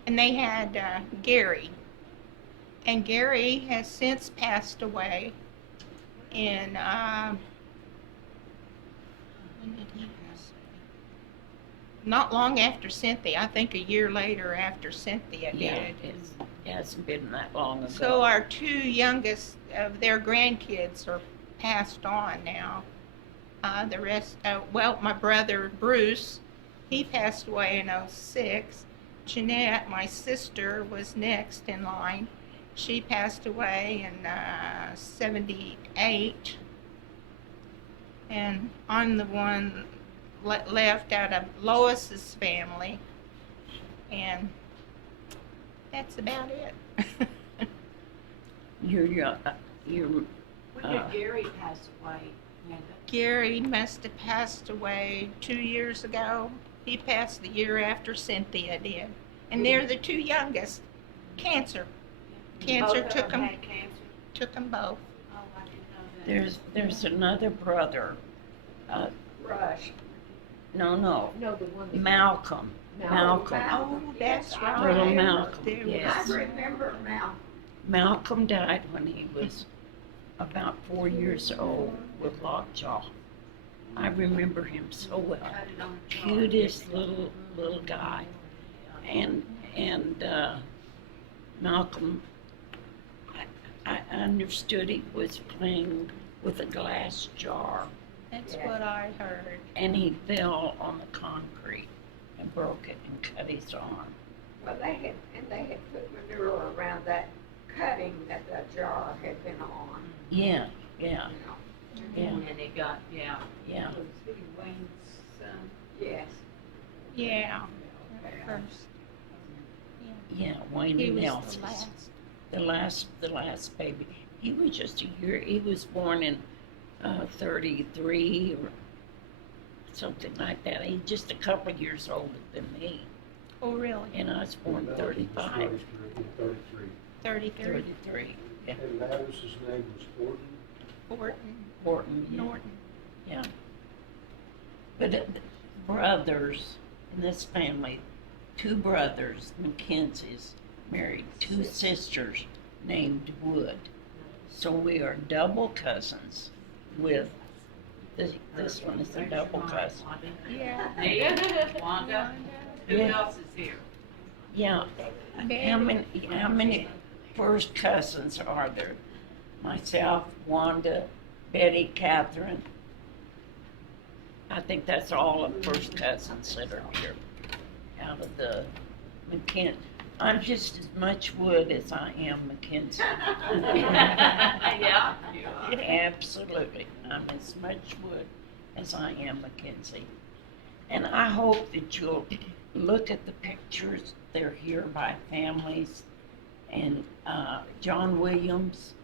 And they had Gary. And Gary has since passed away in, when did he pass away? Not long after Cynthia, I think a year later after Cynthia Yeah, did. it hasn't been that long ago. So our two youngest of their grandkids are passed on now. The rest, well, my brother Bruce, he passed away in '06. Jeanette, my sister, was next in line. She passed away in '78. And I'm the one left out of Lois's family. And that's about it. You're When did Gary pass away, Lynda? Gary must have passed away 2 years ago. He passed the year after Cynthia did. And they're the two youngest. Cancer. Cancer Both of took them them, had cancer? took them both. Oh, I didn't know that. there's another brother. Rush. No, No, the one that. Malcolm. Malcolm. Oh, that's Yes, right. Little Malcolm, There was- yes. I remember now. Malcolm died when he was about 4 years old with lockjaw. I remember him so well. Cut it on the chart. Cutest little guy. And Malcolm, I understood he was playing with a glass jar, That's what I heard. and he fell on the concrete and broke it and cut his arm. Well, they had put manure around that cutting that the jar had been on, Yeah, you yeah, know. yeah, And it got, yeah. yeah. Was he Wayne's son? Yes. Yeah, at first. Yeah, Wayne He and was Elsie's. the last. The last baby. He was just a year, he was born in 33 or something like that. He's just a couple of years older than me. Oh, really? And I was born 35, 33. 33. 33. Yeah. And Madison's name was Orton. Horton, Horton, yeah. Norton. Yeah. But brothers in this family, two brothers, McKenzie's, married two sisters named Wood. So we are double cousins with, this one is a double cousin. Yeah. Hey, Wanda, who Yeah. else is here? Yeah. How many first cousins are there? Myself, Wanda, Betty, Catherine. I think that's all the first cousins that are here out of the McKenzie. I'm just as much Wood as I am McKenzie. Yeah, you are. Absolutely. I'm as much Wood as I am McKenzie. And I hope that you'll look at the pictures. They're here by families. And John Williams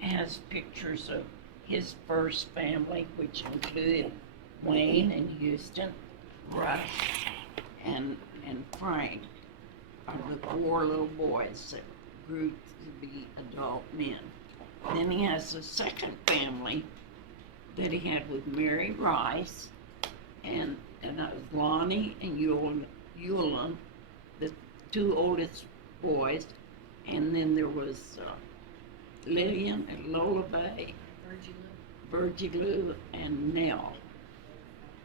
has pictures of his first family, which included Wayne and Houston, Rush, and Frank, are the 4 little boys that grew to be adult men. Then he has a second family that he had with Mary Rice, and that was Lonnie and Ewan, the 2 oldest boys, and then there was Lillian and Lola Bay, Virgie Lou, and Nell.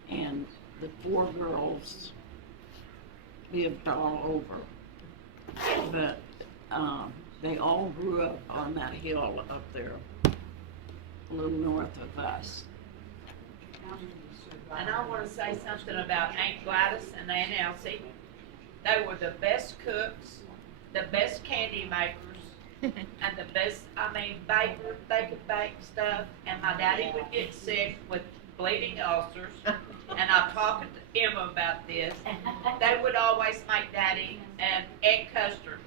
And the 4 girls lived all over. But they all grew up on that hill up there, a little north of us. And I wanna say something about Aunt Gladys and Aunt Elsie. They were the best cooks, the best candy makers, and the best, bakers. They could bake stuff, and my daddy would get sick with bleeding ulcers, and I'm talking to Emma about this. They would always make daddy an egg custard.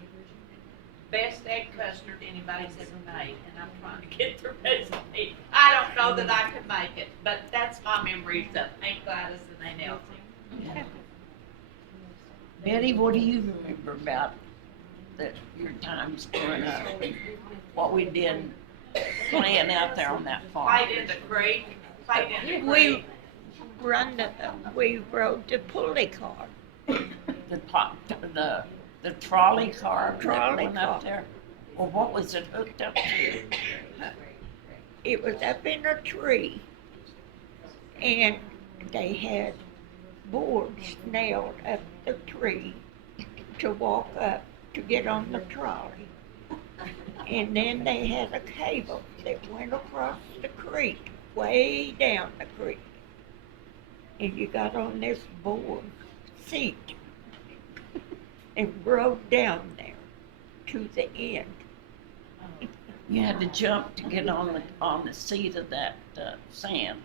Best egg custard anybody's ever made, and I'm trying to get the recipe. I don't know that I could make it, but that's my memories of Aunt Gladys and Aunt Elsie. Betty, what do you remember about your times growing up? What we did playing out there on that farm? Played in the creek, played in the We, creek. we rode the pulley car. The trolley car that Trolley went up car. there? Well, what was it hooked up to? It was up in a tree, and they had boards nailed up the tree to walk up to get on the trolley. And then they had a cable that went across the creek, way down the creek. And you got on this board seat and rode down there to the end. You had to jump to get on the seat of that sand.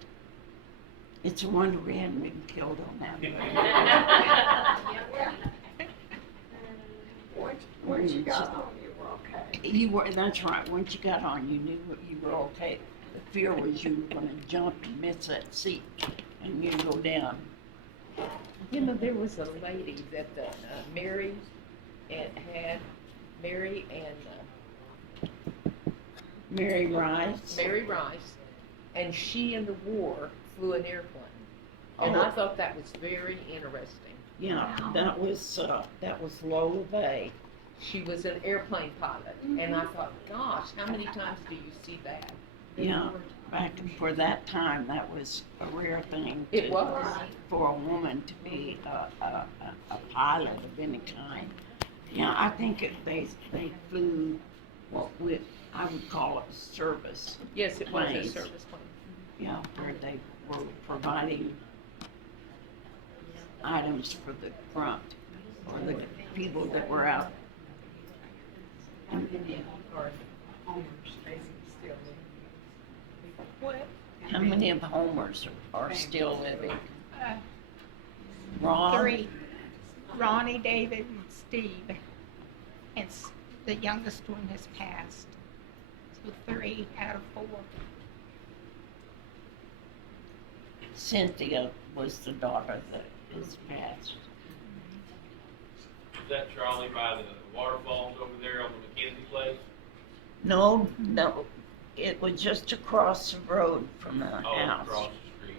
It's a wonder we hadn't been killed on that. Once you got on, you were okay. You were, that's right, once you got on, you knew you were okay. The fear was you were gonna jump and miss that seat and you'd go down. You know, there was a lady that Mary and Mary Rice. Mary Rice, and she in the war flew an airplane. And I thought that was very interesting. Yeah, that was Lola Bay. She was an airplane pilot, and I thought, gosh, how many times do you see that? Yeah, back for that time, that was a rare thing. It was. For a woman to be a pilot of any kind. Yeah, I think they flew what I would call it service. Yes, it was a planes. service plane. Yeah, where they were providing items for the front or the people that were out. What? How many of Homer's are still living? Uh, Ron? 3. Ronnie, David, and Steve. And the youngest one has passed. So 3 out of 4. Cynthia was the daughter that is passed. Is that trolley by the waterfalls over there on the McKenzie place? No, it was just across the road from the Oh, house. across the street.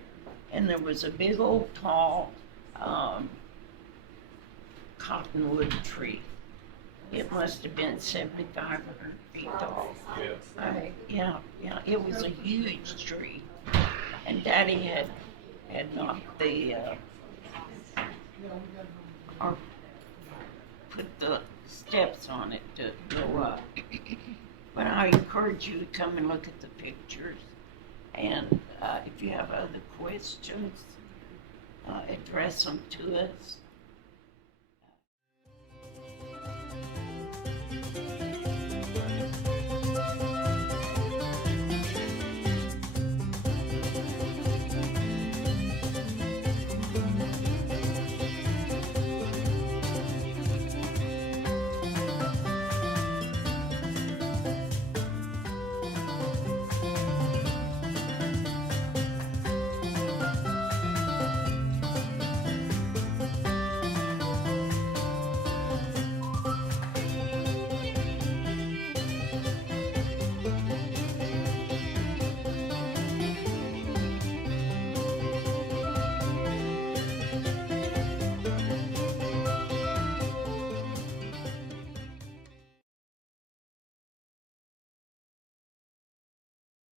And there was a big old tall cottonwood tree. It must have been 7,500 feet tall. Yeah. Yeah, it was a huge tree. And Daddy had knocked or put the steps on it to go up. But I encourage you to come and look at the pictures. And if you have other questions, address them to us.